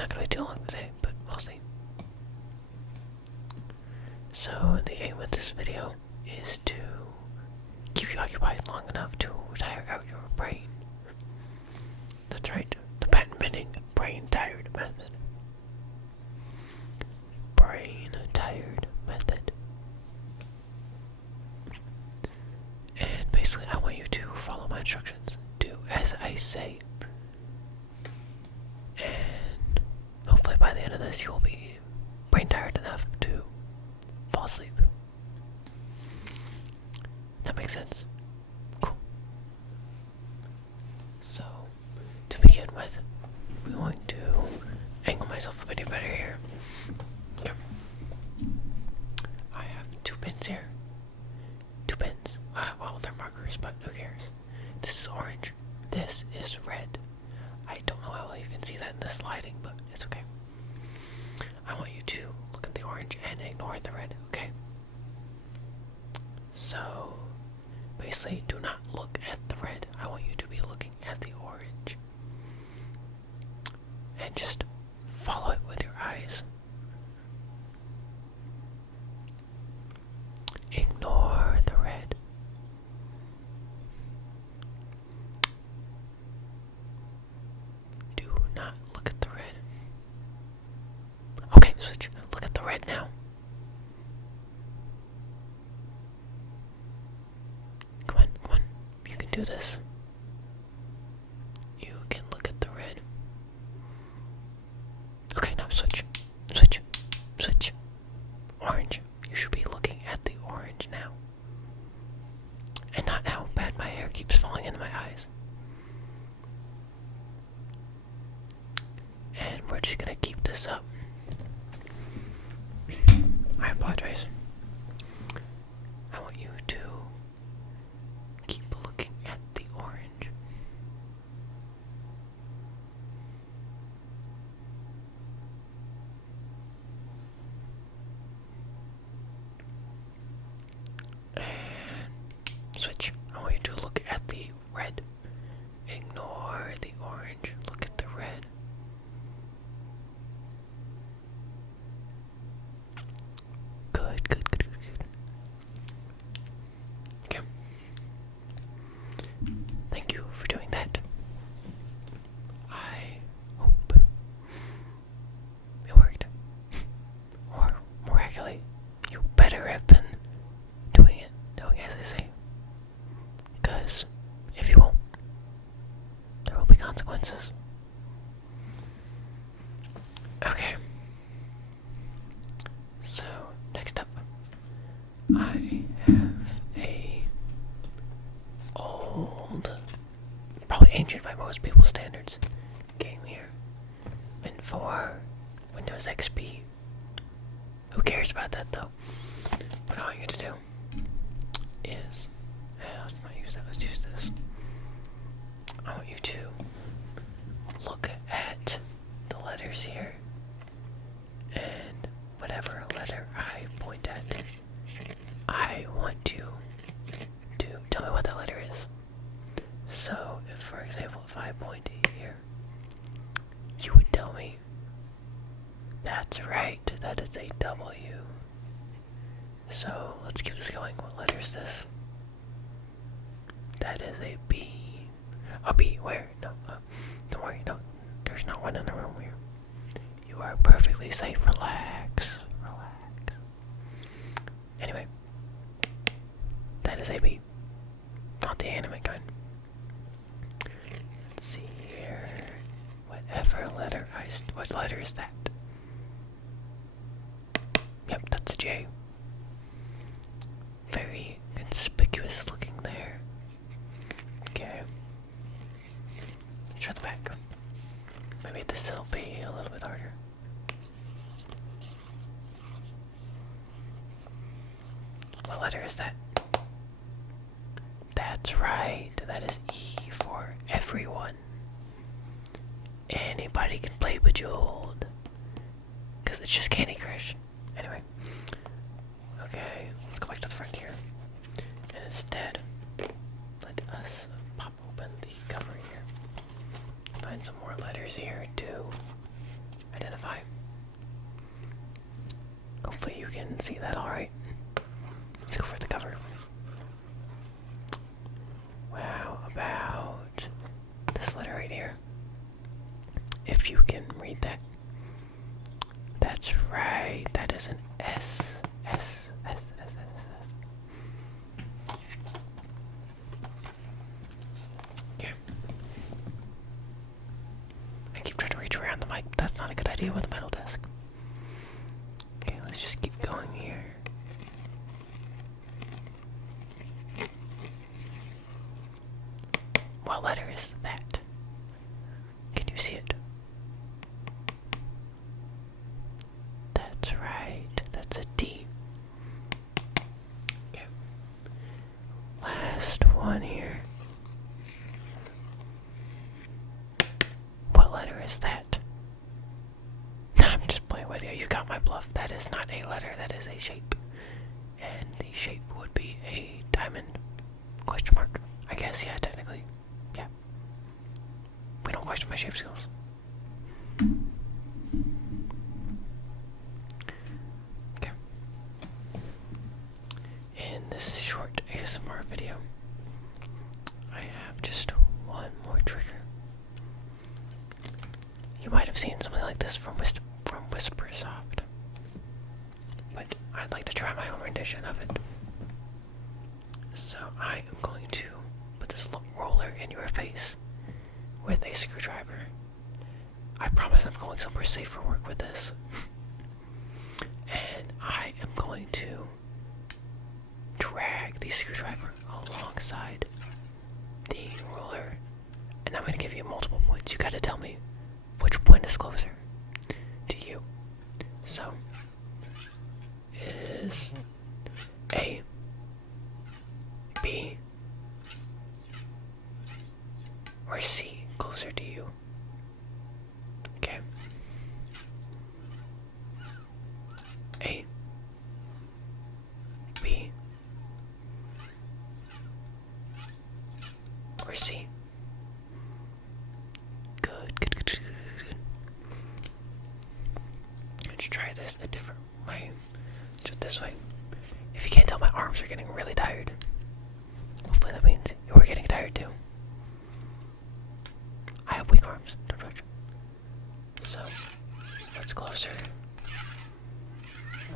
Not gonna be too long today, but we'll see. So the aim of this video is to keep you occupied long enough to tire out your brain. That's right, the patent-pending brain-tired method. Brain-tired method. And basically, I want you to follow my instructions. Do as I say. And hopefully by the end of this, you will be brain-tired enough to fall asleep. That makes sense. Cool. So, to begin with, I'm going to angle myself a bit better here. Yep. I have 2 pins here. 2 pins. Well, they're markers, but who cares? This is orange. This is red. I don't know how well you can see that in this lighting, but it's okay. I want you to look at the orange and ignore the red, okay? So, basically, do not look at the red. I want you to be looking at the orange. And just follow it with your eyes. Ignore the red. Do not look at the red. Okay, switch. Look at the red now. Come on, come on. You can do this. You can look at the red. Okay, now switch. Switch. Switch. Orange. You should be looking at the orange now. And not how bad my hair keeps falling into my eyes. And we're just gonna keep this up. I apologize. I want you to keep looking at the orange. And switch. I want you to look at the red. Ignore the orange. Look at the red. Good, good, good, good, good. Okay. Thank you for doing that. I hope it worked. Or, more accurately, you better have been doing as I say. Because if you won't, there will be consequences. Okay. So, next up, I have a old, probably ancient by most people's standards, game here. Meant for Windows XP. Who cares about that though? What I want you to do is, let's not use that, let's use this. I want you to look at the letters here, and whatever letter I point at, I want you to tell me what that letter is. So, if, for example, if I point here, you would tell me, that's right, that is a W. So, let's keep this going. What letter is this? That is a B. A B, where? No, don't worry, no, there's not one in the room here. You are perfectly safe, relax, relax. Anyway, that is a B. Not the anime kind. Let's see here. Whatever letter what letter is that? Yep, that's a J. Very conspicuous looking there. Okay. Let's try the back. Maybe this will be a little bit harder. What letter is that? That's right. That is E for everyone. Anybody can play Bejeweled. Because it's just Candy Crush. Anyway. Okay, let's go back to the front here. And instead, let us pop open the cover here. Find some more letters here too. I can see that alright. Let's go for the cover. Wow, about this letter right here. If you can read that. That's right, that is an S. S, S, S, S, S. Okay. I keep trying to reach around the mic. That's not a good idea with a metal desk. Okay, let's just keep going here. What letter is that? Can you see it? That's right. That's a D. Okay. Last one here. What letter is that? I'm just playing with you. You got my bluff. That is not a letter. That is a shape. And the shape would be a diamond? Question mark. I guess, yeah, technically. Yeah. We don't question my shape skills. Okay. In this short ASMR video, I have just one more trigger. You might have seen something like this from Whispersoft, but I'd like to try my own rendition of it. So I am going to put this roller in your face with a screwdriver. I promise I'm going somewhere safe for work with this. And I am going to drag the screwdriver alongside the roller. And I'm going to give you multiple points. You gotta tell me which point is closer to you. So, is A, B, or C closer to you? Okay. A, B, or C? Good, good, good, good, good. Let's try this a different way. Let's do it this way. If you can't tell, my arms are getting really tired. Hopefully that means you're getting tired too. I have weak arms, don't judge. So, what's closer?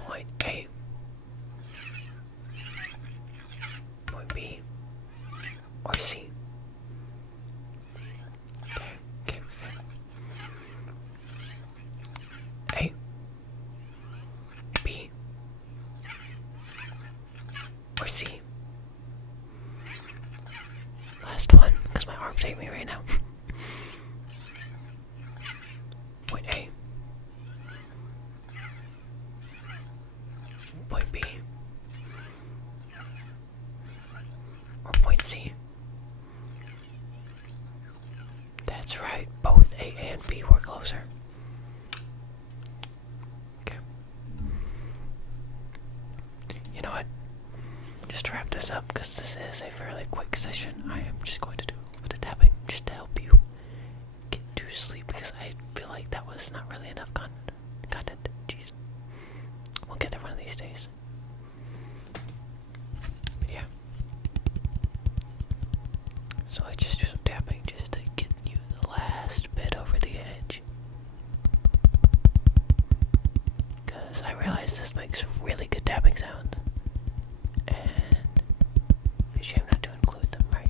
Point A. Point B. Or C. Okay, okay, okay. A. B. Or C. Last one, because my arms hate me right now. Point A. Point B. Or point C. That's right, both A and B were closer. Okay. You know what? Just to wrap this up, because this is a fairly quick session, I am just going to do a bit of tapping just to help you get to sleep, because I feel like that was not really enough content. Jeez. We'll get there one of these days. But yeah. So I just do some tapping just to get you the last bit over the edge. Because I realize this makes really good tapping sounds. And it's a shame not to include them, right?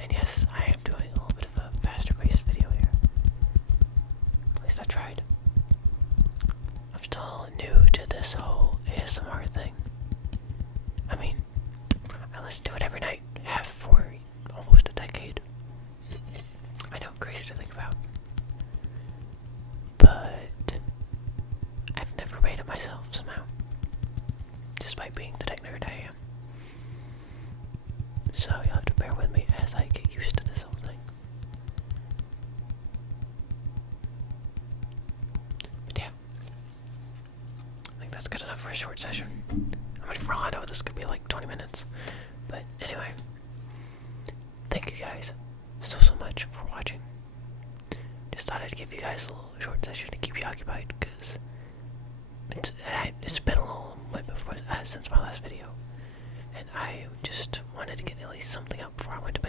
And yes, I am doing a little bit of a faster paced video here. At least I tried. I'm still new to this whole ASMR thing. I mean, I listen to it every night, have for almost a decade. I know, crazy to think about. But I've never made it myself somehow. Despite being the tech nerd I am. So you'll have to bear with me as I get used to this whole thing. But yeah. I think that's good enough for a short session. I mean, for all I know, this could be like 20 minutes. But anyway. Thank you guys so much for watching. just thought I'd give you guys a little short session to keep you occupied, because it's been a little bit before since my last video, and I just wanted to get at least something up before I went to bed.